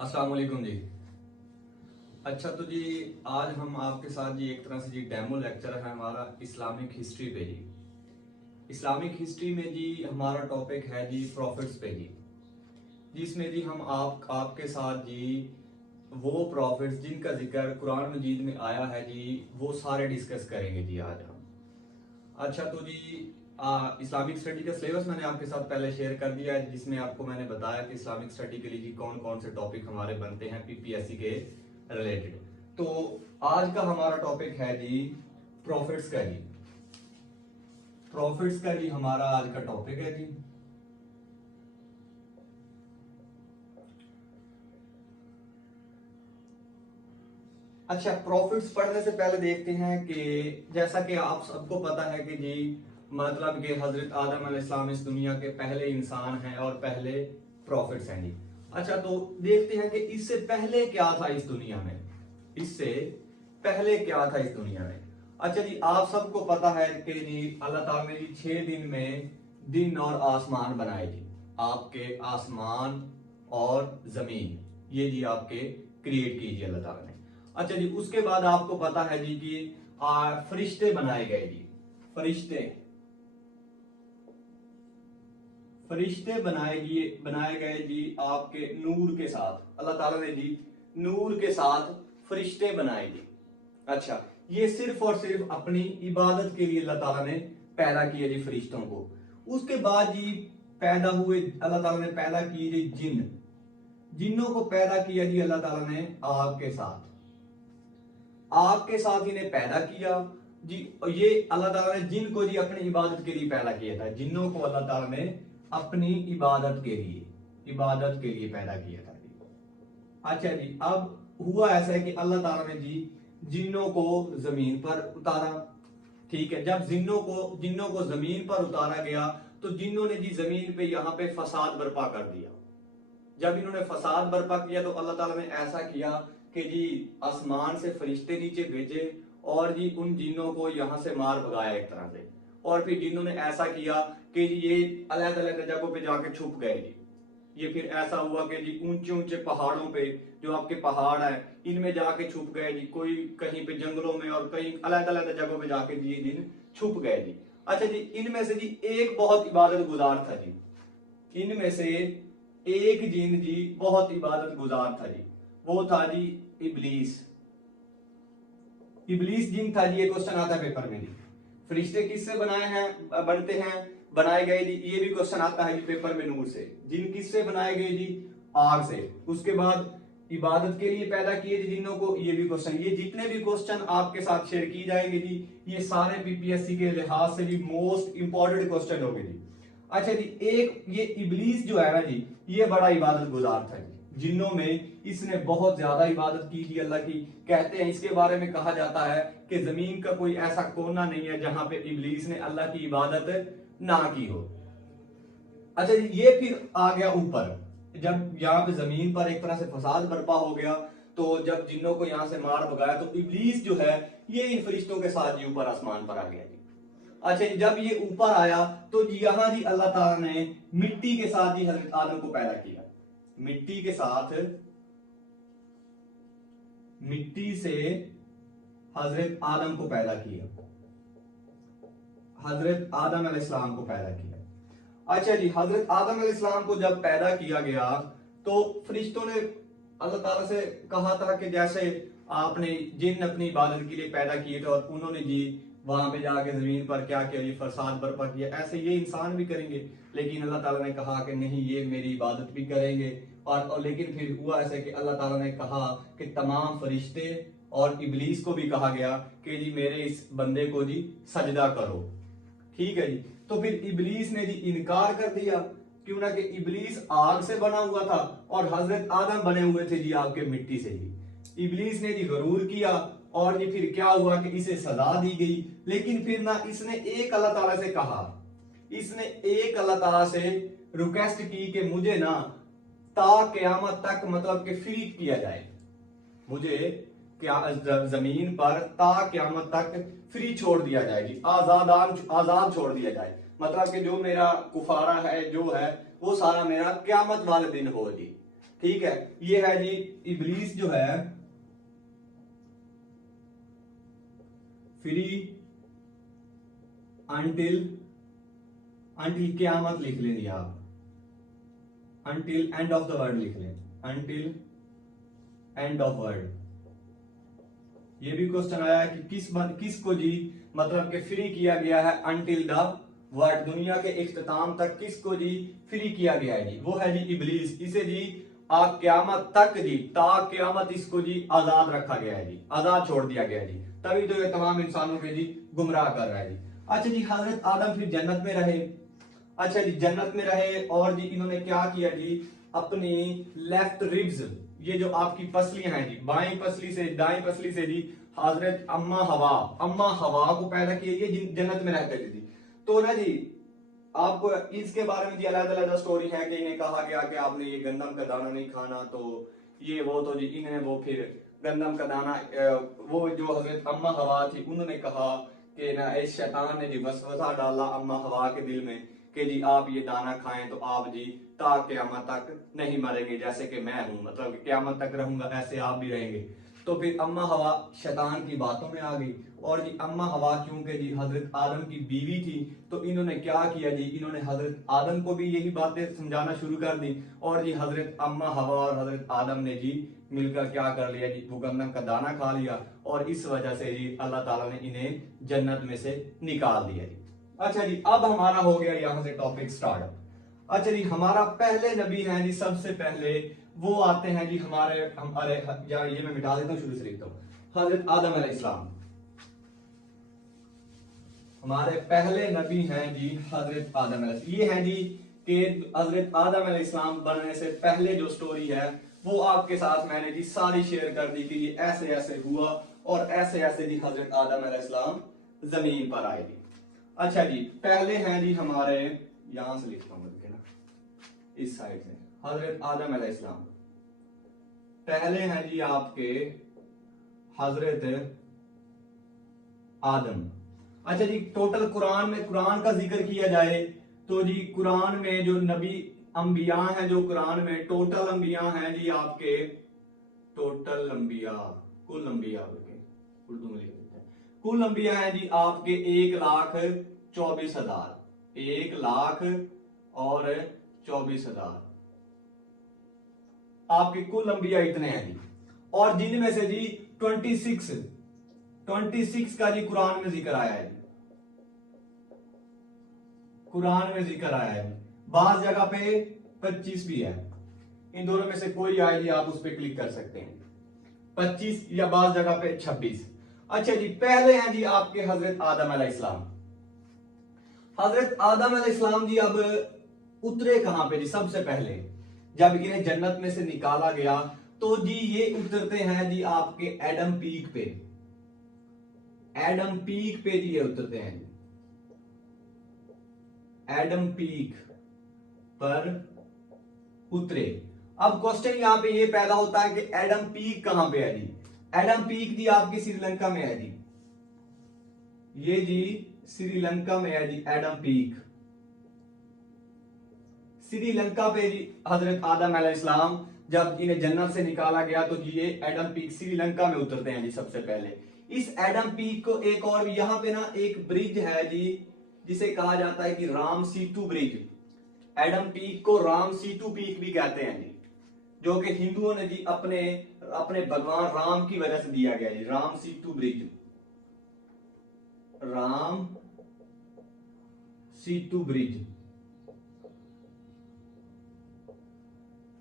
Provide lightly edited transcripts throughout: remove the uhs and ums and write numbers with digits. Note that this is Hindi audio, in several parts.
अस्सलाम वालेकुम जी। अच्छा तो जी, आज हम आपके साथ जी एक तरह से जी डेमो लेक्चर है हमारा इस्लामिक हिस्ट्री पे जी। इस्लामिक हिस्ट्री में जी हमारा टॉपिक है जी प्रॉफिट्स पे जी, जिसमें जी हम आपके साथ जी वो प्रॉफिट्स जिनका जिक्र कुरान मजीद में आया है जी वो सारे डिस्कस करेंगे जी आज हम। अच्छा तो जी इस्लामिक स्टडी का सिलेबस मैंने आपके साथ पहले शेयर कर दिया है, जिसमें आपको मैंने बताया कि इस्लामिक स्टडी के लिए जी कौन कौन से टॉपिक हमारे बनते हैं पीपीएससी के रिलेटेड। तो आज का हमारा टॉपिक है जी प्रॉफिट्स का जी। प्रॉफिट्स का जी हमारा आज का टॉपिक है जी। अच्छा, प्रॉफिट्स पढ़ने से पहले देखते हैं कि जैसा कि आप सबको पता है कि जी मतलब कि हजरत आदम अलैहिस्सलाम इस दुनिया के पहले इंसान हैं और पहले प्रॉफिट्स हैं जी। अच्छा तो देखते हैं कि इससे पहले क्या था इस दुनिया में, इससे पहले क्या था इस दुनिया में। अच्छा जी, आप सबको पता है कि जी अल्लाह ताला ने जी 6 दिन में दिन और आसमान बनाए जी। आपके आसमान और जमीन ये जी आपके क्रिएट कीजिए अल्लाह ताला ने। अच्छा जी, उसके बाद आपको पता है जी कि फरिश्ते बनाए गए जी। फरिश्ते फरिश्ते बनाए गए जी आपके नूर के साथ। अल्लाह ताला ने जी नूर के साथ फरिश्ते बनाए जी। अच्छा, ये सिर्फ और सिर्फ अपनी इबादत के लिए अल्लाह ताला ने पैदा किया जी फरिश्तों को। उसके बाद जी पैदा हुए, अल्लाह ताला ने पैदा किए जी जिन। जिन्नों को पैदा किया जी अल्लाह ताला ने आग के साथ। आग के साथ इन्हें पैदा किया जी। ये अल्लाह ताला ने जिन को जी अपनी इबादत के लिए पैदा किया था। जिन्नों को अल्लाह ताला ने अपनी इबादत के लिए पैदा किया था जी। अच्छा जी, अब हुआ ऐसा है कि अल्लाह ताला ने जी जिन्नों को जमीन पर उतारा। ठीक है, जब जिन्नों को जमीन पर उतारा गया तो जिन्नों ने जी जमीन पे यहाँ पे फसाद बर्पा कर दिया। जब इन्होंने फसाद बर्पा किया तो अल्लाह ताला ने ऐसा किया कि जी आसमान से फरिश्ते नीचे भेजे और जी उन जिन्नों को यहां से मार भगाया एक तरह से। और फिर जिन्नों ने ऐसा किया कि जी ये अलग अलग जगहों पे जाके छुप गए जी। ये फिर ऐसा हुआ कि जी ऊंचे ऊंचे पहाड़ों पे, जो आपके पहाड़ है इनमें जाके छुप गए जी। कोई कहीं पे जंगलों में और कहीं अलग अलग जगहों पे जाके जी ये जिन छुप गए जी। अच्छा जी, इनमें से जी एक बहुत इबादत गुजार था जी। इनमें से एक जिन जी बहुत इबादत गुजार था जी, वो था जी इबलीस। इबलीस जिन था जी, ये क्वेश्चन आता है पेपर में जी। फरिश्ते किससे बनाए हैं बनते हैं बनाए गए जी, ये भी क्वेश्चन आता है जी पेपर में नूर से। जिन किससे बनाए गए जी, आग से। उसके बाद इबादत के लिए पैदा किए जी जिन्नों को, ये भी क्वेश्चन। ये जितने भी क्वेश्चन आपके साथ शेयर की जाएंगे जी, ये सारे पीपीएससी के लिहाज से भी मोस्ट इंपॉर्टेंट क्वेश्चन होंगे जी। अच्छा जी, एक ये इबलीस जो है ना जी, ये बड़ा इबादत गुजार था जी। जिन्नों में इसने बहुत ज्यादा इबादत की थी अल्लाह की। कहते हैं, इसके बारे में कहा जाता है कि जमीन का कोई ऐसा कोना नहीं है जहां पे इबलीस ने अल्लाह की इबादत ना की हो। अच्छा जी, ये फिर आ गया ऊपर। जब यहाँ पे जमीन पर एक तरह से फसाद बर्पा हो गया तो जब जिन्नों को यहाँ से मार भगाया तो इबलीस जो है ये इन फरिश्तों के साथ जी ऊपर आसमान पर आ गया जी। अच्छा, जब ये ऊपर आया तो यहां जी अल्लाह ताला ने मिट्टी के साथ जी हजरत आदम को पैदा किया। मिट्टी के साथ, मिट्टी से हजरत आदम को पैदा किया। हजरत आदम अलैहिस्सलाम को पैदा किया। अच्छा जी, हजरत आदम अलैहिस्सलाम को जब पैदा किया गया तो फरिश्तों ने अल्लाह ताला से कहा था कि जैसे आपने जिन अपनी इबादत के लिए पैदा किए थे और उन्होंने जी वहां पे जाके जमीन पर क्या किया जी, फसाद बर्पा किया, ऐसे ये इंसान भी करेंगे। लेकिन अल्लाह ताला ने कहा कि नहीं, ये मेरी इबादत भी करेंगे। और लेकिन फिर हुआ ऐसा कि अल्लाह ताला ने कहा कि तमाम फरिश्ते और इबलीस को भी कहा गया कि जी मेरे इस बंदे को जी सजदा करो। ठीक है जी, तो फिर इबलीस ने जी इनकार कर दिया। क्यों ना कि इबलीस आग से बना हुआ था और हजरत आदम बने हुए थे जी आपके मिट्टी से जी। इबलीस ने जी गरूर किया और जी फिर क्या हुआ कि इसे सजा दी गई। लेकिन फिर ना इसने एक अल्लाह ताला से कहा, इसने एक अल्लाह ताला से रिक्वेस्ट की कि मुझे ना ता क़यामत तक मतलब कि फ्री किया जाए। मुझे क्या जमीन पर ता क़यामत तक फ्री छोड़ दिया जाए जी, आजाद छोड़ दिया जाए। मतलब कि जो मेरा कुफारा है जो है वो सारा मेरा क़यामत वाले दिन हो जी। ठीक है, ये है जी इबलीस जो है फ्री अंटिल अंटिल क़यामत लिख लें आप, until end of the world लिख लें, अंटिल एंड ऑफ वर्ल्ड। ये भी क्वेश्चन आया है कि किसको जी मतलब कि फ्री किया गया है अंटिल द वर्ल्ड, दुनिया के इख्तिताम तक किसको जी फ्री किया गया है जी, वो है जी इबलीस। इसे जी क़यामत तक जी क़यामत इसको जी आजाद रखा गया है जी, आजाद छोड़ दिया गया है जी, तभी तो ये तमाम इंसानों के जी गुमराह कर रहा है जी। अच्छा जी, हजरत आदम फिर जन्नत में रहे। अच्छा जी, जन्नत में रहे और जी इन्होंने क्या किया जी, अपनी लेफ्ट रिब्स, ये जो आपकी पसलियां हैं जी, बाएं पसली से दाएं पसली से जी हजरत अम्मा हवा को पैदा किया, ये जन्नत में रहते थे जी। तो ना जी आपको इसके बारे में जी अलग-अलग स्टोरी है कि इन्हें कहा गया कि आपने ये गंदम का दाना नहीं खाना, तो ये वो, तो जी इन्हें वो फिर गंदम का दाना वो जो हजरत अम्मा हवा थी उन्होंने कहा कि ना इस शैतान ने जी वसवसा डाला अम्मा हवा के दिल में कि जी आप ये दाना खाएं तो आप जी ता क़यामत तक नहीं मरेंगे, जैसे कि मैं हूं, मतलब क़यामत तक रहूंगा ऐसे आप भी रहेंगे। तो फिर अम्मा हवा शैतान की बातों में आ गई और जी अम्मा हवा क्योंकि जी हजरत आदम की बीवी थी, तो इन्होंने क्या किया जी, इन्होंने हजरत आदम को भी यही बातें समझाना शुरू कर दी और जी हजरत अम्मा हवा और हजरत आदम ने जी मिलकर क्या कर लिया जी, वो गंदम का दाना खा लिया और इस वजह से जी अल्लाह ताला ने इन्हें जन्नत में से निकाल दिया जी। अच्छा जी, अब हमारा हो गया यहाँ से टॉपिक स्टार्ट। अच्छा जी, हमारा पहले नबी है जी, सबसे पहले वो आते हैं जी हमारे या ये मैं मिटा देता हूँ, शुरू से लिखता हूँ, हजरत आदम अलैहिस्सलाम। हमारे पहले नबी हैं जी हजरत आदम अलैहिस्सलाम। ये है जी कि हजरत आदम अलैहिस्सलाम बनने से पहले जो स्टोरी है वो आपके साथ मैंने जी सारी शेयर कर दी कि ये ऐसे ऐसे हुआ और ऐसे ऐसे जी हजरत आदम अलैहिस्सलाम जमीन पर आए जी। अच्छा जी, पहले हैं जी हमारे, यहां से लिखता हूं ना इस साइड से, हजरत आदम अलैहिस्सलाम पहले हैं जी आपके हजरत आदम। अच्छा जी, टोटल कुरान में, कुरान का जिक्र किया जाए तो जी कुरान में जो नबी अंबिया हैं, जो कुरान में टोटल अंबिया हैं जी आपके, टोटल अंबिया, कुल अंबिया उर्दू में लिख देते हैं, कुल अंबिया हैं जी आपके 1,24,000, 1,24,000 आपके कुल अंबिया इतने हैं जी। और जिनमें से जी 26 का जी कुरान में जिक्र आया है, कुरान में जिक्र आया है, बाज जगह पे 25 भी है, इन दोनों में से कोई आए जी आप उस पर क्लिक कर सकते हैं, 25 या बाज जगह पे 26। अच्छा जी, पहले हैं जी आपके हजरत आदम अलैहिस्सलाम। हजरत आदम अलैहिस्सलाम जी अब उतरे कहां पे जी, सबसे पहले जब इन्हें जन्नत में से निकाला गया तो जी ये उतरते हैं जी आपके एडम पीक पे, एडम पीक पे जी ये उतरते हैं जी, एडम पीक पर उतरे। अब क्वेश्चन यहां पे ये पैदा होता है कि एडम पीक कहां पे है जी, एडम पीक जी आपकी श्रीलंका में है जी, ये जी श्रीलंका में है जी एडम पीक, श्रीलंका पे जी हजरत आदम अलैहिस्सलाम जब इन्हें जन्नत से निकाला गया तो जी ये एडम पीक श्रीलंका में उतरते हैं जी सबसे पहले। इस एडम पीक को एक और भी यहाँ पे ना एक ब्रिज है जी जिसे कहा जाता है कि Ram Setu bridge, Adam peak को राम सीतु पीक भी कहते हैं जी, जो कि हिंदुओं ने जी अपने अपने भगवान राम की वजह से दिया गया जी, Ram Setu bridge, Ram Setu bridge,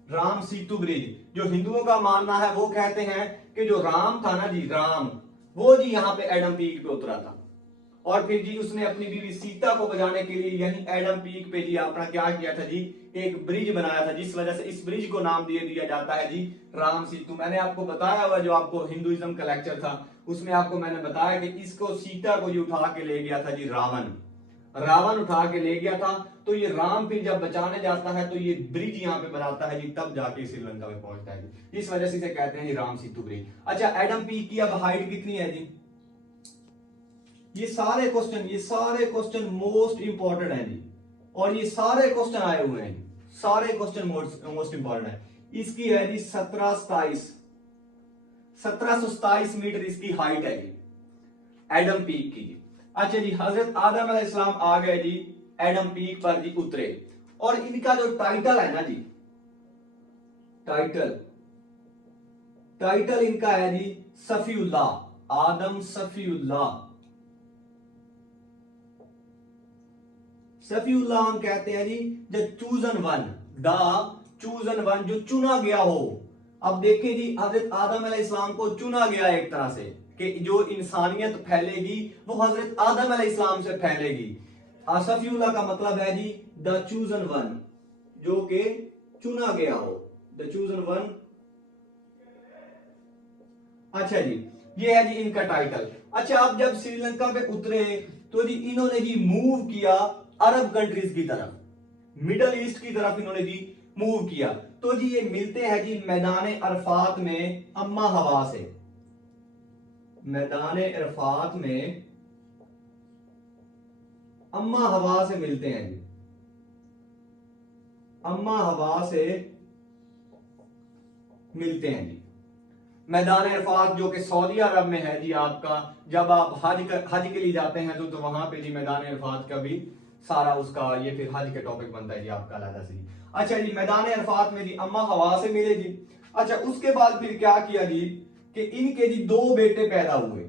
Ram Setu bridge. जो हिंदुओं का मानना है वो कहते हैं कि जो राम था ना जी, राम वो जी यहाँ पे एडम पीक पे उतरा था और फिर जी उसने अपनी बीवी सीता को बचाने के लिए यही एडम पीक पे जी अपना क्या किया था जी, एक ब्रिज बनाया था, जिस वजह से इस ब्रिज को नाम दिया जाता है जी राम सीतु। मैंने आपको बताया हुआ, जो आपको हिंदुइज्म का लेक्चर था उसमें आपको मैंने बताया कि इसको सीता को जी उठा के ले गया था जी रावण, रावण उठा के ले गया था। तो ये राम फिर जब बचाने जाता है तो ये ब्रिज यहाँ पे बनाता है जी, तब जाके श्रीलंका में पहुंचता है जी, इस वजह से इसे कहते हैं जी राम सीतु ब्रिज। अच्छा, एडम पीक की अब हाइट कितनी है जी, ये सारे क्वेश्चन मोस्ट इंपॉर्टेंट है जी, और ये सारे क्वेश्चन आए हुए हैं, सारे क्वेश्चन मोस्ट इंपॉर्टेंट है। इसकी है जी 1727 मीटर इसकी हाइट है जी एडम पीक की जी। अच्छा जी, हजरत आदम अलैहिस्सलाम आ गए जी एडम पीक पर जी उतरे, और इनका जो टाइटल है ना जी, टाइटल इनका है जी सफीउल्लाह, आदम सफीउल्लाह। सफीउल्लाह हम कहते हैं जी the chosen one, the chosen one, जो चुना गया हो। अब देखें जी, हजरत आदम अलैहिस्सलाम को चुना गया एक तरह से कि जो इंसानियत फैलेगी वो हजरत आदम अलैहिस्सलाम से फैलेगी। सफीउल्लाह का मतलब है जी द चूजन वन, जो कि चुना गया हो, द चूजन वन। अच्छा जी, ये है जी इनका टाइटल। अच्छा, अब जब श्रीलंका पे उतरे तो जी इन्होंने जी मूव किया अरब कंट्रीज की तरफ, मिडल ईस्ट की तरफ इन्होंने जी मूव किया। तो जी ये मिलते हैं जी मैदान अरफात में अम्मा हवा से, मैदान अरफात में अम्मा हवा से मिलते हैं जी, अम्मा हवा से मिलते हैं जी। मैदान अरफात जो कि सऊदी अरब में है जी, आपका जब आप हज के लिए जाते हैं तो वहां पे जी मैदान अरफात का भी सारा उसका ये फिर हज के टॉपिक बनता है जी आपका अलग से। अच्छा जी, मैदान अरफात में जी अम्मा हवा से मिले जी। अच्छा, उसके बाद फिर क्या किया जी कि इनके जी दो बेटे पैदा हुए,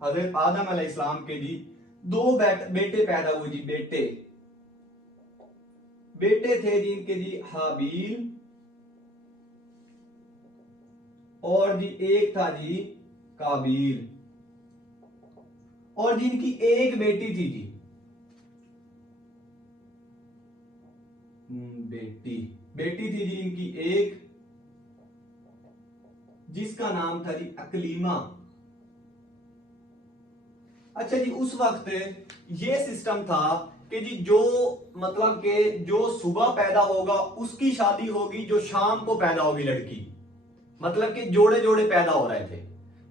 हजरत आदम अलैहिस्सलाम के जी दो बेटे पैदा हुए जी, बेटे थे जी इनके जी हाबील, और जी एक था जी काबील, और जिनकी एक बेटी थी जी, बेटी थी जी इनकी एक, जिसका नाम था जी अकलीमा। अच्छा जी, उस वक्त ये सिस्टम था कि जी जो मतलब कि जो सुबह पैदा होगा उसकी शादी होगी, जो शाम को पैदा होगी लड़की, मतलब कि जोड़े जोड़े पैदा हो रहे थे।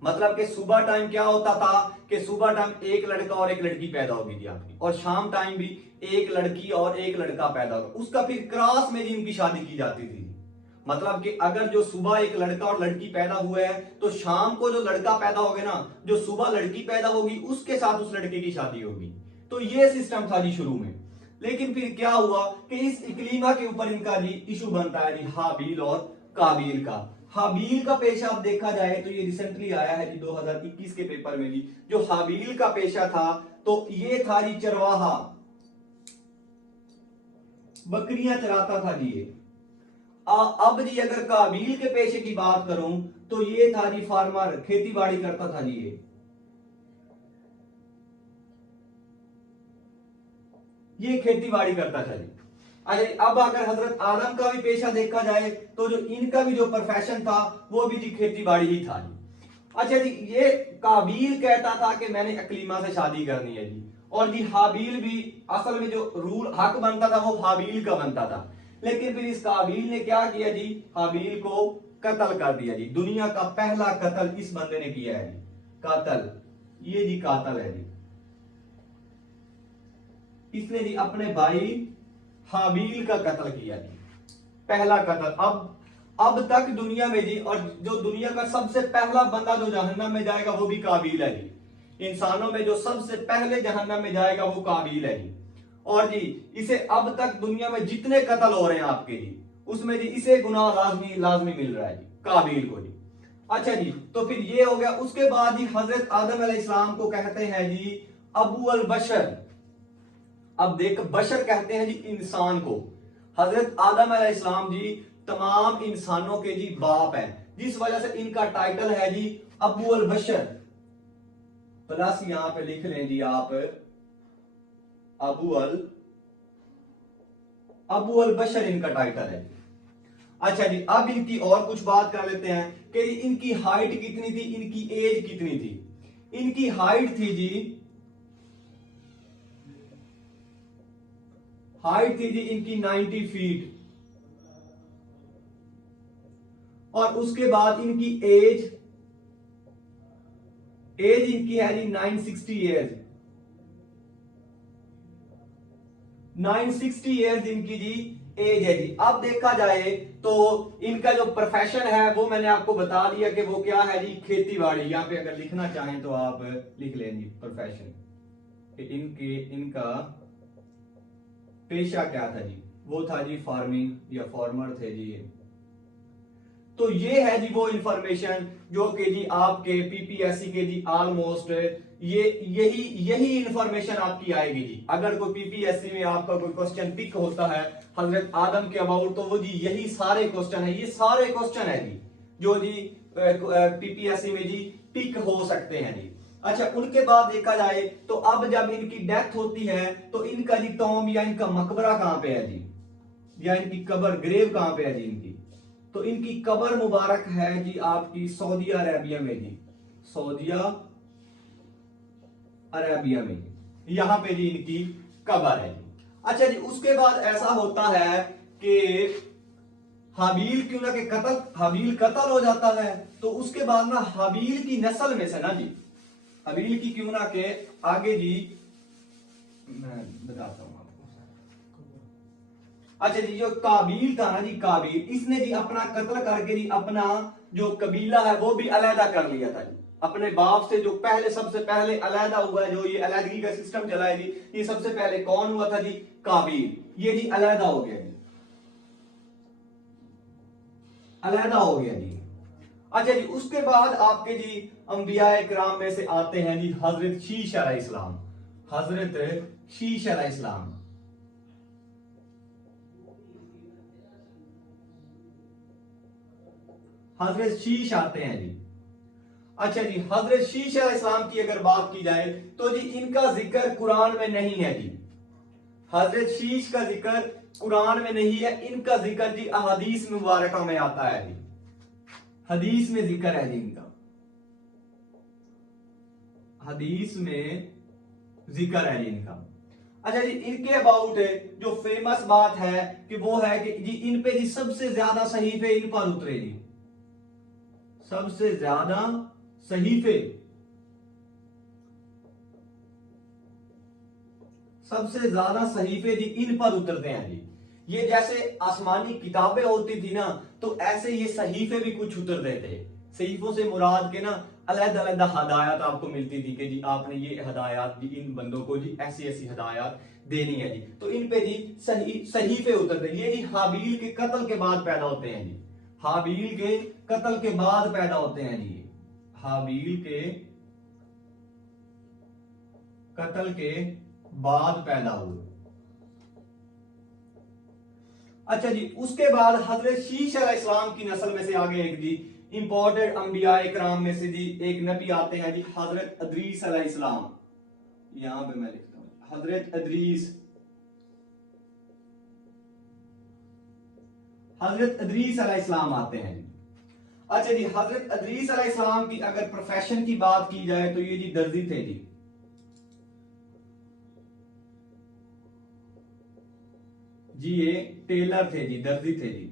मतलब कि सुबह टाइम क्या होता था कि सुबह टाइम एक लड़का और एक लड़की पैदा होगी जी आपकी, और शाम टाइम भी एक लड़की और एक लड़का पैदा होगा। उसका फिर क्रॉस में जी इनकी शादी की जाती थी। मतलब कि अगर जो सुबह एक लड़का और लड़की पैदा हुए हैं तो शाम को जो लड़का पैदा हो गया ना, जो सुबह लड़की पैदा होगी उसके साथ उस लड़के की शादी होगी। तो ये सिस्टम था जी शुरू में। लेकिन फिर क्या हुआ कि इस इकलीमा के ऊपर इनका जी इशू बनता है जी हाबील और काबील का। हाबील का पेशा अब देखा जाए तो ये रिसेंटली आया है जी 2021 के पेपर में जी। जो हाबील का पेशा था तो ये था जी चरवाहा, बकरियां चराता था जी ये। अब जी अगर काबील के पेशे की बात करूं तो ये था जी फार्मर, खेती बाड़ी करता था जी ये खेती बाड़ी करता था जी। अच्छा, अब अगर हजरत आदम का भी पेशा देखा जाए तो जो इनका भी जो प्रोफेशन था वो भी जी खेती बाड़ी ही था जी। अच्छा जी, ये काबील कहता था कि मैंने अकलीमा से शादी करनी है जी, और जी हाबील भी असल में जो रूल हक बनता था वो हाबील का बनता था। लेकिन फिर इस काबील ने क्या किया जी, हाबील को कत्ल कर दिया जी। दुनिया का पहला कत्ल इस बंदे ने किया है जी, कातल, ये जी कातल है जी। इसने जी अपने भाई हाबील का कत्ल किया जी, पहला कत्ल। अब तक दुनिया में जी, और जो दुनिया का सबसे पहला बंदा जो जहन्नम में जाएगा वो भी काबील है जी। इंसानों में जो सबसे पहले जहन्नम में जाएगा वो काबील है जी। और जी इसे अब तक दुनिया में जितने कत्ल हो रहे हैं आपके जी, उसमें जी इसे गुनाह लाजमी लाजमी मिल रहा है जी, काबील को जी। अच्छा जी, तो फिर ये हो गया। उसके बाद जी हजरत आदम अलैहिस्सलाम को कहते हैं जी अबू अल बशर। अब देख, बशर कहते हैं जी इंसान को। हजरत आदम अलैहिस्सलाम जी तमाम इंसानों के जी बाप हैं, जिस वजह से इनका टाइटल है जी अबू अल बशर। प्लस यहां पे लिख लें जी आप अबू अल बशर इनका टाइटल है। अच्छा जी, अब इनकी और कुछ बात कर लेते हैं कि इनकी हाइट कितनी थी, इनकी एज कितनी थी। इनकी हाइट थी जी, इनकी 90 फीट, और उसके बाद इनकी एज इनकी है जी 960 ईयर्स, 960 ईयर्स इनकी जी एज है जी। अब देखा जाए तो इनका जो प्रोफेशन है वो मैंने आपको बता दिया कि वो क्या है जी, खेती बाड़ी। यहाँ पे अगर लिखना चाहें तो आप लिख लें जी प्रोफेशन, इनका पेशा क्या था जी, वो था जी फार्मिंग या फार्मर थे जी। तो ये है जी वो इंफॉर्मेशन जो कि जी आपके पीपीएससी के जी ऑलमोस्ट यही इंफॉर्मेशन आपकी आएगी जी। अगर कोई पीपीएससी में आपका कोई क्वेश्चन पिक होता है हजरत आदम के अबाउट, तो वो जी यही सारे क्वेश्चन है, ये सारे क्वेश्चन है जी जो जी पीपीएससी में जी पिक हो सकते हैं जी। अच्छा, उनके बाद देखा जाए तो अब जब इनकी डेथ होती है तो इनका जी टॉम या इनका मकबरा कहां पे है जी, या इनकी कब्र ग्रेव कहां पे है जी इनकी, तो इनकी कब्र मुबारक है जी आपकी सऊदी अरेबिया में जी, सऊदिया अरेबिया में, यहां पे जी इनकी कब्र है। अच्छा जी, उसके बाद ऐसा होता है कि हाबील क्यों ना के हाबील कत्ल हो जाता है, तो उसके बाद ना हाबील की नस्ल में से ना जी, हाबील की क्यों ना के आगे जी मैं बताता हूं आपको। अच्छा जी, जो काबिल था ना जी, काबिल इसने जी अपना कत्ल करके जी अपना जो कबीला है वो भी अलहदा कर लिया था जी अपने बाप से। जो पहले सबसे पहले अलहदा हुआ है, जो ये अलहदगी का सिस्टम चला है जी, ये सबसे पहले कौन हुआ था जी, काबिल। ये जी अलहदा हो गया जी, अलहदा हो गया जी। अच्छा जी, उसके बाद आपके जी अंबिया इकराम में से आते हैं जी हजरत शीश अलैहिस्सलाम, हजरत शीश अलैहिस्सलाम। हजरत शीश आते हैं जी। अच्छा जी, हजरत शीश अलैहिस्सलाम की अगर बात की जाए तो जी इनका जिक्र कुरान में नहीं है जी, हजरत शीश का जिक्र कुरान में नहीं है, इनका जिक्र जी अहादीस मुबारका में आता है जी, हदीस में जिक्र है जी इनका, हदीस में जिक्र है जी इनका। अच्छा जी, इनके अबाउट जो फेमस बात है कि वो है कि जी इन पे जी सबसे ज्यादा सहीफे इन पर उतरे जी, सबसे ज्यादा सहीफे, सबसे ज्यादा सहीफे जी इन पर उतरते हैं जी। ये जैसे आसमानी किताबें होती थी ना, तो ऐसे ये सहीफे भी कुछ उतरते थे। सहीफों से मुराद के ना अलग अलग हदायत आपको मिलती थी कि जी आपने ये हदायत जी इन बंदों को जी ऐसी ऐसी हदायत देनी है जी, तो इन पे जी सहीफे उतरते। ये जी हाबील के कत्ल के बाद पैदा होते हैं जी, हाबील के कत्ल के बाद पैदा होते हैं जी, हाबील के कत्ल के बाद पैदा हुए। अच्छा जी, उसके बाद हजरत शीश अलैहिस्सलाम की नस्ल में से आगे एक जी इंपोर्टेड अंबिया इकराम में से जी एक नबी आते हैं जी हजरत अदरीस अलैहिस्सलाम। यहां पे मैं लिखता हूं हजरत अदरीस, हजरत अदरीस अलैहिस्सलाम आते हैं जी। अच्छा जी, हजरत अदरीस अलैहिस्सलाम की अगर प्रोफेशन की बात की जाए तो ये जी दर्जी थे जी ये टेलर थे जी, दर्जी थे जी।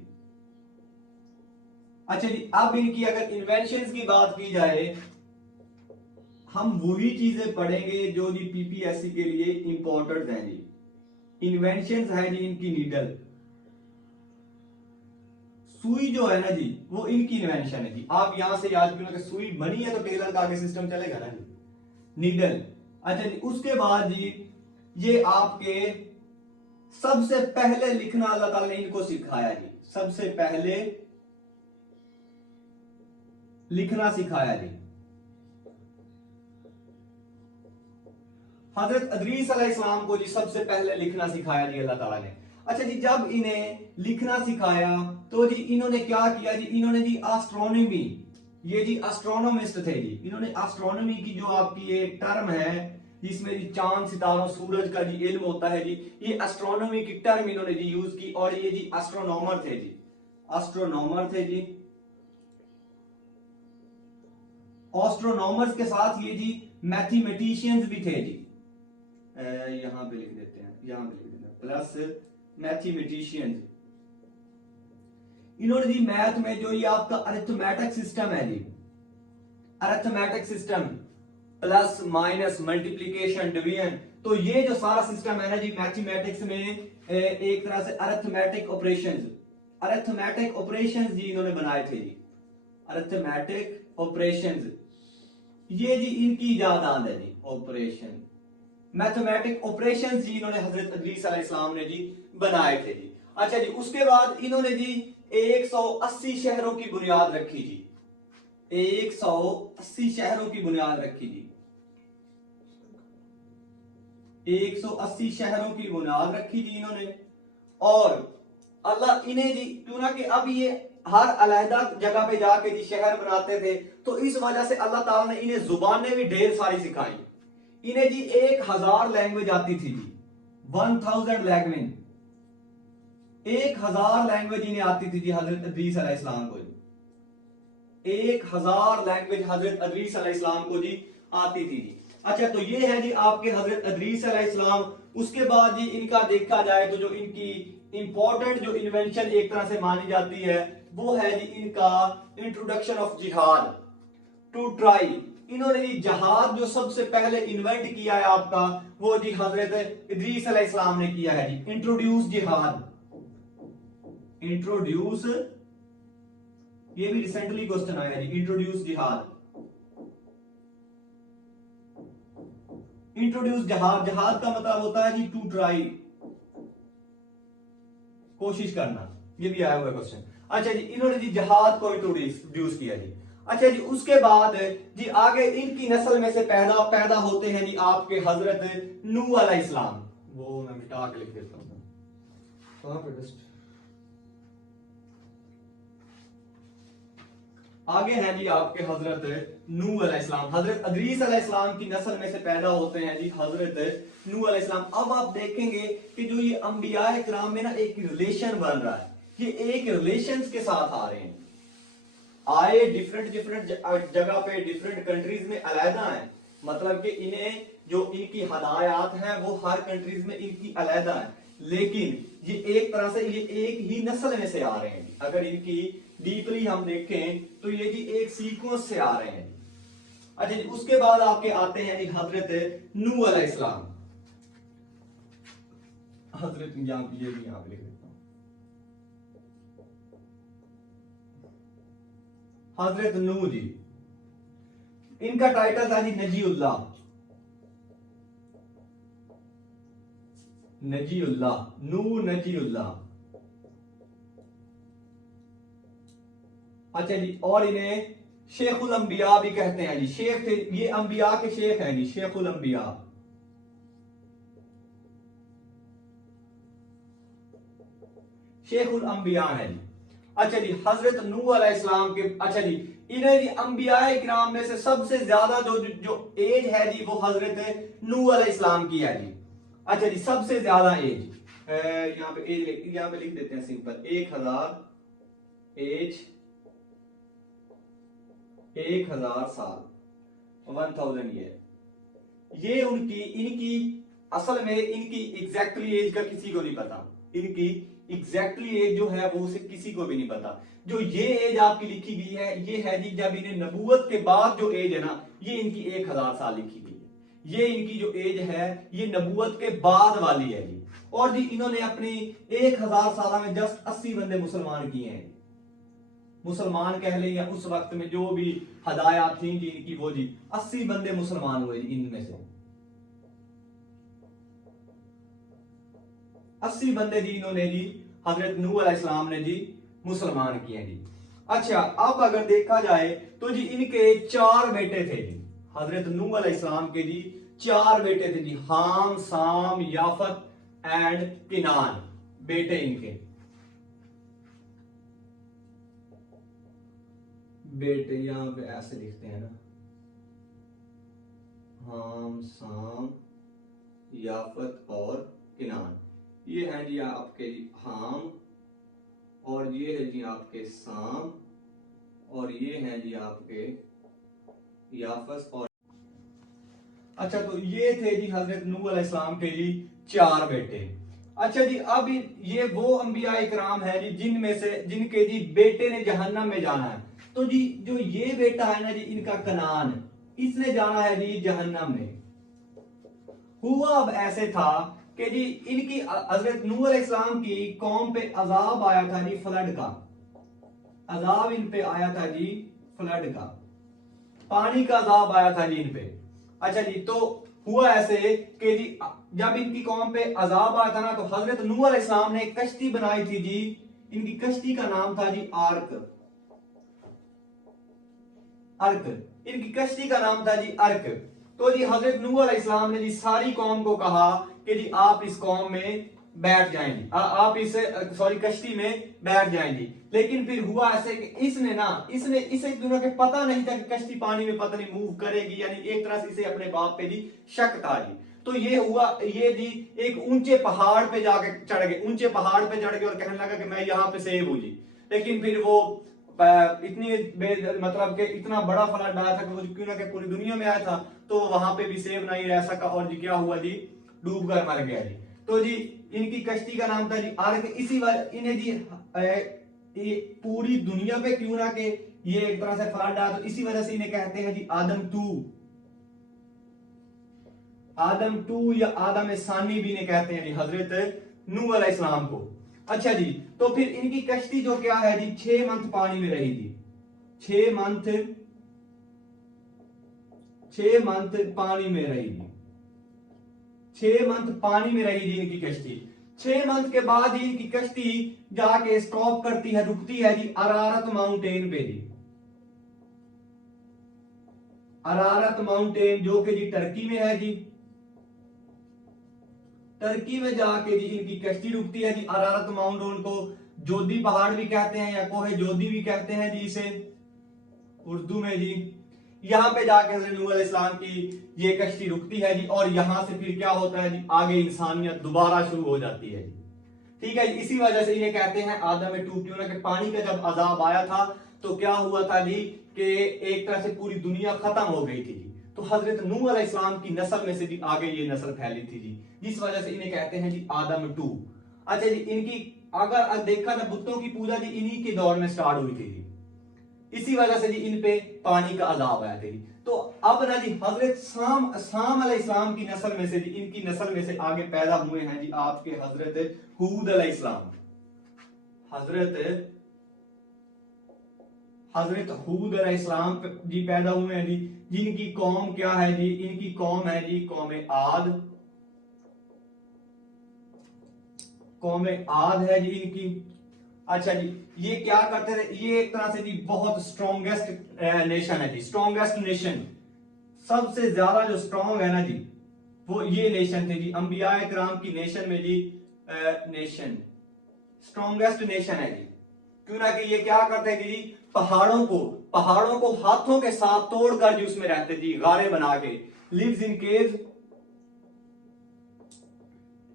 अच्छा जी, अब इनकी अगर इन्वेंशंस की बात की जाए, हम वही चीजें पढ़ेंगे जो जी पीपीएससी के लिए इंपॉर्टेंट है जी। इन्वेंशंस है जी इनकी नीडल, सुई जो है ना जी वो इनकी इन्वेंशन है जी। आप यहां से याद करो कि सुई बनी है तो टेलर का आगे सिस्टम चलेगा ना जी, नीडल। अच्छा जी, उसके बाद जी ये आपके सबसे पहले लिखना अल्लाह ताला ने इनको सिखाया जी, सबसे पहले लिखना सिखाया जी हजरत अदरीस अलैहिस्सलाम को जी, सबसे पहले लिखना सिखाया जी अल्लाह ताला ने। अच्छा जी, जब इन्हें लिखना सिखाया तो जी इन्होंने क्या किया जी, इन्होंने जी एस्ट्रोनॉमी, ये जी एस्ट्रोनॉमिस्ट थे जी, इन्होंने एस्ट्रोनॉमी की जो आपकी ये टर्म है जिसमें जी चांद सितारों सूरज का जी इल्म होता है जी, ये एस्ट्रोनॉमी की टर्म इन्होंने जी यूज की, और ये जी एस्ट्रोनॉमर थे जी, एस्ट्रोनॉमर थे जी। एस्ट्रोनॉमर्स के साथ ये जी मैथमेटिशियंस भी थे जी, यहां पे लिख देते हैं, यहां पे लिख देते हैं प्लस मैथमेटिशियंस। इन्होंने जी मैथ में जो ये आपका अरिथमेटिक सिस्टम है जी, arithmetic system plus minus multiplication division, तो ये जो सारा सिस्टम है ना जी मैथमेटिक्स में एक तरह से अरिथमेटिक ऑपरेशंस, अरिथमेटिक ऑपरेशंस जी इन्होंने बनाए थे जी, अरिथमेटिक ऑपरेशंस, ये जी इनकी इजादात है जी, ऑपरेशन, मैथमेटिक ऑपरेशंस जी इन्होंने हजरत इदरीस अलैहिस्सलाम ने जी बनाए थे जी। अच्छा जी, उसके बाद इन्होंने जी 180 शहरों की बुनियाद रखी जी, 180 शहरों की बुनियाद रखी जी, 180 शहरों की बुनियाद रखी जी इन्होंने। और अल्लाह इन्हें जी क्यों ना कि अब ये हर अलहदा जगह पे जाके जी शहर बनाते थे, तो इस वजह से अल्लाह ताला ने इन्हें जुबानें भी ढेर सारी सिखाई। इन्हें जी 1000 लैंग्वेज आती थी जी, 1000 लैंग्वेज, 1000 लैंग्वेज इन्हें आती थी जी हजरत इदरीस अलैहिस्सलाम को, 1000 लैंग्वेज हजरत इदरीस अलैहिस्सलाम को जी आती थी जी। अच्छा, तो ये है जी आपके हजरत इदरीस अलैहिस्सलाम। उसके बाद जी इनका देखा जाए तो जो इनकी इंपॉर्टेंट जो इन्वेंशन एक तरह से मानी जाती है वो है जी इनका इंट्रोडक्शन ऑफ जिहाद टू ट्राई। इन्होंने जी जहाज जो सबसे पहले इन्वेंट किया है आपका, वो जी हजरत इदरीस अलैहिस्सलाम ने किया है जी, इंट्रोड्यूस जिहाद, इंट्रोड्यूस, ये भी रिसेंटली क्वेश्चन आया जी, इंट्रोड्यूस जिहाद, इंट्रोड्यूस जहाज, जहाज का मतलब होता है जी टू ट्राई, कोशिश करना, ये भी आया हुआ क्वेश्चन। अच्छा जी, इन्होंने जी जहाज को इंट्रोड्यूस किया जी। अच्छा जी, उसके बाद जी आगे इनकी नस्ल में से पैदा होते हैं जी आपके हजरत नूह अलैहिस्सलाम, वो मैं मिटा के लिख देता हूं, कहां पे डस्ट, आगे हैं जी आपके हजरत नूह अलैहिस्सलाम, हजरत इदरीस अलैहिस्सलाम की नस्ल में से पैदा होते हैं जी हजरत नूह अलैहिस्सलाम। अब आप देखेंगे कि जो ये अंबिया किराम में ना एक रिलेशन बन रहा है, ये एक रिलेशंस के साथ आ रहे हैं, आए डिफरेंट डिफरेंट जगह पे डिफरेंट कंट्रीज में अलहदा है, मतलब कि इन्हें जो इनकी हदायत है वो हर कंट्रीज में इनकी अलहदा है, लेकिन ये एक तरह से ये एक ही नस्ल में से आ रहे हैं। अगर इनकी डीपली हम देखें तो ये जी एक सीक्वेंस से आ रहे हैं। अच्छा जी, उसके बाद आपके आते हैं जी हजरत नूह अलैहिस्सलाम, हजरत ये भी यहां पे लिख देता हूं, हजरत नूह जी, इनका टाइटल था जी नजीउल्लाह, नजीउल्लाह, नूह नजीउल्लाह। अच्छा जी, और इन्हें शेखुल अंबिया भी कहते हैं जी, शेख थे ये, अंबिया के शेख हैं जी, शेखुल अंबिया, शेखुल अंबिया है जी। अच्छा जी, हजरत नूह अलैहिस्सलाम के, अच्छा जी इन्हें जी अंबिया किराम में से सबसे ज्यादा जो एज है जी वो हजरत नूह अलैहिस्सलाम की है जी। अच्छा जी, सबसे ज्यादा एज, यहाँ पे एज यहाँ पे लिख देते हैं सिंपल, 1000 एज, 1000 साल, 1000 ईयर, ये उनकी इनकी असल में इनकी एग्जैक्टली एज का किसी को नहीं पता, इनकी एग्जैक्टली एज जो है वो उसे किसी को भी नहीं पता। जो ये एज आपकी लिखी गई है ये है जी जब इन्हें नबूवत के बाद जो एज है ना, ये इनकी 1000 साल लिखी गई है, ये इनकी जो एज है ये नबूवत के बाद वाली है जी। और जी इन्होंने अपनी 1000 साल में जस्ट 80 बंदे मुसलमान किए हैं, मुसलमान कह लें या उस वक्त में जो भी हदायत थी जी इनकी, वो जी 80 बंदे मुसलमान हुए इनमें से, 80 बंदे जी इन्होंने जी हजरत नूह अलैहिस्सलाम ने जी मुसलमान किए जी। अच्छा, अब अगर देखा जाए तो जी इनके 4 बेटे थे जी, हजरत नूह अलैहिस्सलाम के जी 4 बेटे थे जी, हाम, साम, याफत एंड किनान, बेटे इनके, बेटे यहां पे ऐसे लिखते हैं ना, हाम, साम, याफत और किनान, ये है जी आपके हाम, और ये है जी आपके साम, और ये है जी आपके याफस और, अच्छा तो ये थे जी हजरत नूह अलैहिस्सलाम के जी 4 बेटे। अच्छा जी, अब ये वो अंबिया इकराम है जी जिनमें से जिनके जी बेटे ने जहन्नम में जाना है। तो जी जो ये बेटा है ना जी इनका कनान, इसने जाना है जी जहन्नम में। हुआ अब ऐसे था कि जी इनकी हजरत नूह अलैहिस्सलाम की कौम पे अजाब आया था जी फ्लड का, अजाब इन पे आया था जी फ्लड का, पानी का अजाब आया था जी इन पे। अच्छा जी, तो हुआ ऐसे कि जी जब इनकी कौम पे अजाब आया था ना, तो हजरत नूह अलैहिस्सलाम ने एक कश्ती बनाई थी जी, इनकी कश्ती का नाम था जी आर्क, अर्क, इनकी कश्ती का नाम था जी अर्क। तो जी हजरत नूह अलैहिस्सलाम ने जी सारी कौम को कहा कि जी आप इस कौम में बैठ जाएंगी, आप इस सॉरी कश्ती में बैठ जाएंगी। लेकिन फिर हुआ ऐसे कि इसने इसे दोनों के पता नहीं था कि कश्ती पानी में पता नहीं मूव करेगी, यानी एक तरह से इसे अपने बाप पे जी शक था जी। तो ये हुआ, ये जी एक ऊंचे पहाड़ पे जाके चढ़ गए, ऊंचे पहाड़ पे चढ़ गए और कहने लगा कि मैं यहाँ पे सेव हूँ जी। लेकिन फिर वो इतनी मतलब कि इतना बड़ा फ्लड आया था कि वो क्यों ना कि पूरी दुनिया में आया था, तो वहां पे भी सेव नहीं रह सका और जी क्या हुआ जी, डूब कर मर गया जी। तो जी इनकी कश्ती का नाम था जी आर्क। इसी वजह इन्हें जी ये पूरी दुनिया पे क्यों ना कि ये एक तरह से फ्लड आया, तो इसी वजह से इन्हें कहते हैं जी आदम टू, आदम टू या आदम सानी भी इन्हें कहते हैं जी हजरत नूह अलैहिस्सलाम को। अच्छा जी, तो फिर इनकी कश्ती जो क्या है जी 6 मंथ पानी में रही थी, 6 मंथ, 6 मंथ पानी में रही थी, 6 मंथ पानी में रही थी इनकी कश्ती। 6 मंथ के बाद ही इनकी कश्ती जाके स्टॉप करती है, रुकती है जी अरारत माउंटेन पे जी, अरारत माउंटेन जो कि जी टर्की में है जी, टर्की में जाके जी इनकी कश्ती रुकती है जी अरारत माउंटेन को जोधी पहाड़ भी कहते हैं या कोहे जोधी भी कहते हैं जी इसे उर्दू में जी। यहाँ पे जाके हज़रत नूह अलैहिस्सलाम की ये कश्ती रुकती है जी, और यहाँ से फिर क्या होता है जी, आगे इंसानियत दोबारा शुरू हो जाती है जी। ठीक है, इसी वजह से ये कहते हैं आदम टू, क्यों ना कि पानी का जब अजाब आया था तो क्या हुआ था जी कि एक तरह से पूरी दुनिया खत्म हो गई थी जी। तो हजरत नूह अलैहिस्सलाम की नस्ल में से भी आगे ये नस्ल फैली थी जी, जिस वजह से इन्हें कहते हैं जी आदम टू। अच्छा जी, इनकी अगर देखा जाए बुतों की पूजा जी इन्हीं के दौर में स्टार्ट हुई थी जी, इसी वजह से जी इन पे पानी का अजाब आया था जी। तो अब ना जी हजरत साम अलैहिस्सलाम की नस्ल में से जी, इनकी नस्ल में से आगे पैदा हुए हैं जी आपके हजरत हूद अलैहिस्सलाम, हजरत हजरत हूद अलैहिस्सलाम जी पैदा हुए हैं जी, जिनकी कौम क्या है जी, इनकी कौम है जी कौम आद, कौम आद है जी इनकी। अच्छा जी, ये क्या करते थे, ये एक तरह से जी बहुत स्ट्रॉन्गेस्ट नेशन है जी, स्ट्रॉन्गेस्ट नेशन, सबसे ज्यादा जो स्ट्रॉन्ग है ना जी वो ये नेशन थे जी, अंबिया इकराम की नेशन में जी नेशन स्ट्रॉन्गेस्ट नेशन है जी। क्यों ना कि ये क्या करते थे जी, पहाड़ों को हाथों के साथ तोड़कर जी उसमें रहते जी, गारे बना के, लिव्स इन केव,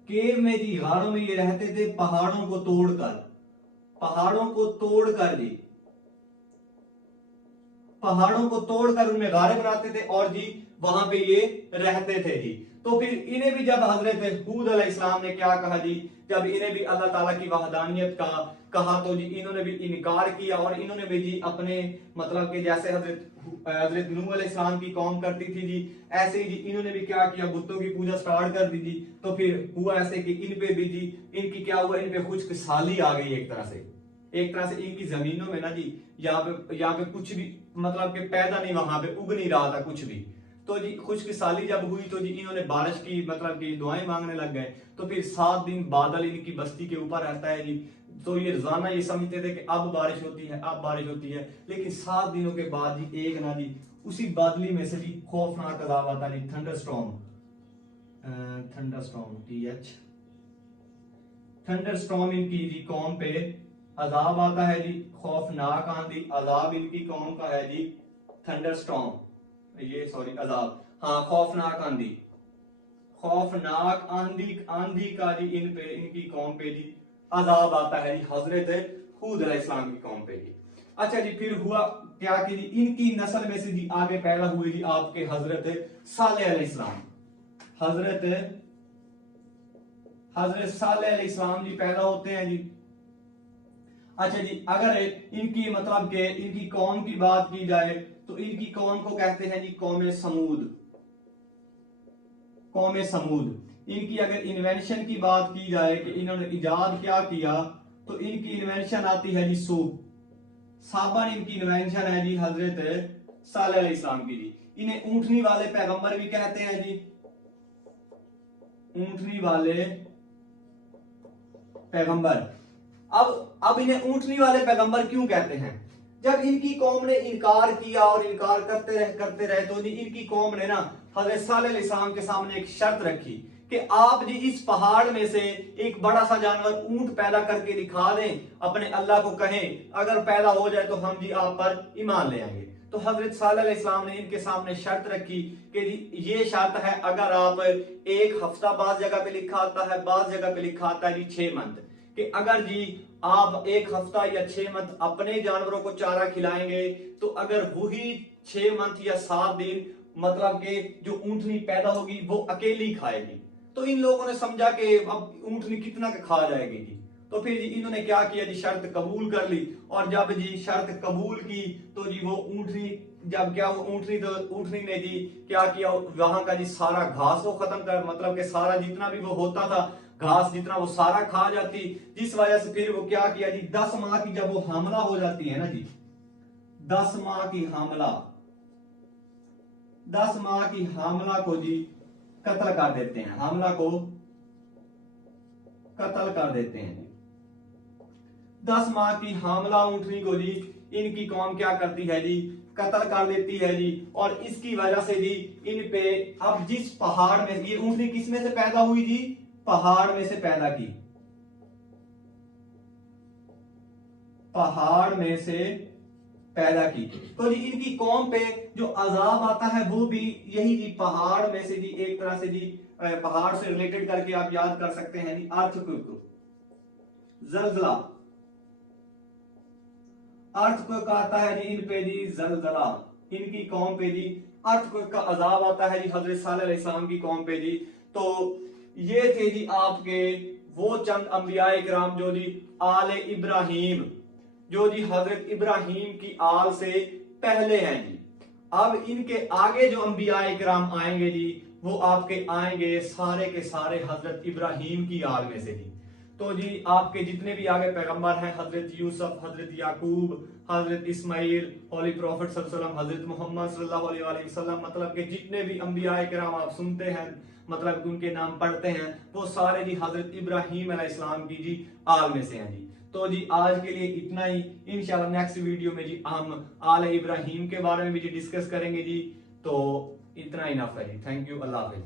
केव में जी गारों में ये रहते थे, पहाड़ों को तोड़कर, पहाड़ों को तोड़कर जी, पहाड़ों को तोड़कर उनमें गारे बनाते थे और जी वहां पे ये रहते थे जी। तो फिर इन्हें भी जब हजरत हूद अलैहिस्सलाम ने क्या कहा जी, जब इन्हें भी अल्लाह ताला की वहदानियत का कहा तो जी इन्होंने भी इनकार किया, और इन्होंने भी जी अपने मतलब कि जैसे हजरत नूह अलैहिस्सलाम की कौम करती थी जी, ऐसे ही जी इन्होंने भी क्या किया, बुतों की पूजा स्टार्ट कर दी जी। तो फिर हुआ ऐसे कि इन पे भी जी इनकी क्या हुआ, इन पे खुश्क साली आ गई, एक तरह से इनकी जमीनों में ना जी यहाँ पे कुछ भी मतलब कि पैदा नहीं, वहां पे उग नहीं रहा था कुछ भी। तो जी खुश्क साली जब हुई तो जी इन्होंने बारिश की मतलब की दुआएं मांगने लग गए। तो फिर 7 दिन बादल इनकी बस्ती के ऊपर रहता है जी। तो ये रोजाना ये समझते थे कि अब बारिश होती है, अब बारिश होती है, लेकिन 7 दिनों के बाद जी एक ना जी उसी बादली में से जी खौफनाक अजाब आता जी, थंडरस्टॉर्म, थंडरस्टॉर्म TH, थंडरस्टॉर्म इनकी जी कौम पे अजाब आता है जी, खौफनाक आंधी, अजाब इनकी कौम का है जी थंडरस्टॉर्म, ये सॉरी अजाब, हाँ खौफनाक आंधी, खौफनाक आंधी, आंधी का जी इन पे इनकी कौम पे जी अजाब आता है जी हजरत हूद अलैहिस्सलाम की कौम पे जी। अच्छा जी, फिर हुआ क्या कि जी इनकी नस्ल में से जी आगे पैदा हुए जी आपके हजरत सालेह अलैहिस्सलाम, हजरत हजरत सालेह अलैहिस्सलाम जी पैदा होते हैं जी। अच्छा जी, अगर इनकी मतलब के इनकी कौम की बात की जाए तो इनकी कौम को कहते हैं जी कौम समूद, कौम समूद। इनकी अगर इन्वेंशन की बात की जाए कि इन्होंने इजाद क्या किया, तो इनकी इन्वेंशन आती है जी सूप। साबन इनकी इन्वेंशन है जी हजरत सालेह अलैहिस्सलाम की जी। इन्हें ऊंटनी वाले पैगंबर भी कहते हैं जी, ऊंटनी वाले पैगंबर। अब इन्हें ऊंटनी वाले पैगंबर क्यों कहते हैं? जब इनकी कौम ने इनकार किया और इनकार करते रहे तो जी इनकी कौम ने ना हजरत सालेह अलैहिस्सलाम के सामने एक शर्त रखी कि आप जी इस पहाड़ में से एक बड़ा सा जानवर ऊंट पैदा करके दिखा दें, अपने अल्लाह को कहें, अगर पैदा हो जाए तो हम जी आप पर ईमान ले आएंगे। तो हजरत सालेह अलैहिस्सलाम ने इनके सामने शर्त रखी कि जी ये शर्त है, अगर आप एक हफ्ता, बाज जगह पे लिखा आता है, बाज जगह पे लिखा आता है जी 6 मंथ, कि अगर जी आप एक हफ्ता या 6 मंथ अपने जानवरों को चारा खिलाएंगे तो अगर वही 6 मंथ या 7 दिन मतलब के जो ऊंटनी पैदा होगी वो अकेली खाएगी। तो इन लोगों ने समझा कि अब ऊंटनी कितना का खा जाएगी जी, तो फिर जी इन्होंने क्या किया जी, शर्त कबूल कर ली। और जब जी शर्त कबूल की तो जी वो ऊंटनी, जब क्या वो ऊंटनी ने जी क्या किया, वहां का जी सारा घास को खत्म कर, मतलब कि सारा जितना भी वो होता था घास जितना, वो सारा खा जाती। जिस वजह से फिर वो क्या किया जी, 10 माह की जब वो हमला हो जाती है ना जी, 10 माह की हमला, 10 माह की हमला को जी कत्ल कर देते हैं, हमला को कत्ल कर देते हैं। 10 माह की हमला ऊंटनी को जी इनकी कौम क्या करती है जी, कत्ल कर देती है जी। और इसकी वजह से जी इन पे, अब जिस पहाड़ में ये ऊंटनी किस में से पैदा हुई जी, पहाड़ में से पैदा की, पहाड़ में से पैदा की। तो जी इनकी कौम पे जो अजाब आता है वो भी यही जी पहाड़ में से जी, एक तरह से जी पहाड़ से रिलेटेड करके आप याद कर सकते हैं जी, अर्थक्वेक, जलजला, अर्थक्वेक आता है जी इन पे जी, जलजला इनकी कौम पे जी, अर्थक्वेक का अजाब आता है जी हजरत सालेह अलैहिस्सलाम की कौम पे जी। तो ये थे जी आपके वो चंद अंबिया इकराम जो जी आले इब्राहिम, जो जी हजरत इब्राहिम की आल से पहले हैं जी। अब इनके आगे जो अंबिया इकराम आएंगे जी, वो आपके आएंगे सारे के सारे हजरत इब्राहिम की आल में से जी। तो जी आपके जितने भी आगे पैगंबर हैं, हजरत यूसुफ, हजरत याकूब, हजरत इस्माइल, होली प्रॉफिट सल्लल्लाहु अलैहि वसल्लम, हजरत मोहम्मद सल्लल्लाहु अलैहि वसल्लम, मतलब के जितने भी अंबिया इकराम आप सुनते हैं, मतलब उनके नाम पढ़ते हैं, वो सारे जी हजरत इब्राहिम अलैहिस्सलाम की जी आल में से हैं जी। तो जी आज के लिए इतना ही। इंशाल्लाह नेक्स्ट वीडियो में जी हम आले इब्राहिम के बारे में भी जी डिस्कस करेंगे जी। तो इतना इनफ है जी। Thank you, Allah Hafiz.